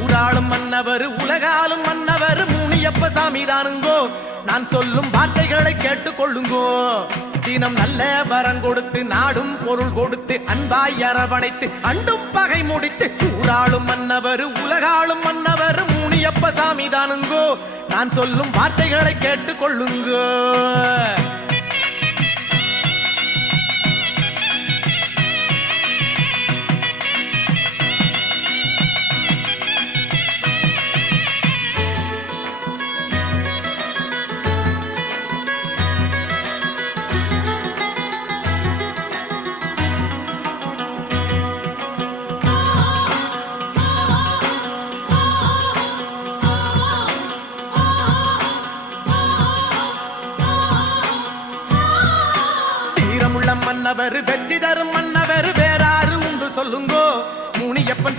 ஊராளும் மன்னவர் உலகாலும் மன்னவர் முனியப்ப சாமி தானுங்கோ. நான் சொல்லும் வார்த்தைகளை கேட்டுக் கொள்ளுங்கோ. தினம் நல்ல வரம் கொடுத்து நாடும் பொருள் கொடுத்து அன்பாய் அரவணைத்து அண்டும் பகை முடித்து ஊராளும் மன்னவர் உலகாலும் மன்னவர் முனியப்ப சாமி தானுங்கோ. நான் சொல்லும் வார்த்தைகளை கேட்டுக் கொள்ளுங்கோ. மன்னவர் வெற்றி தரும் மன்னவர் வேறாறு உண்டு சொல்லுங்கோ. முனியப்பன்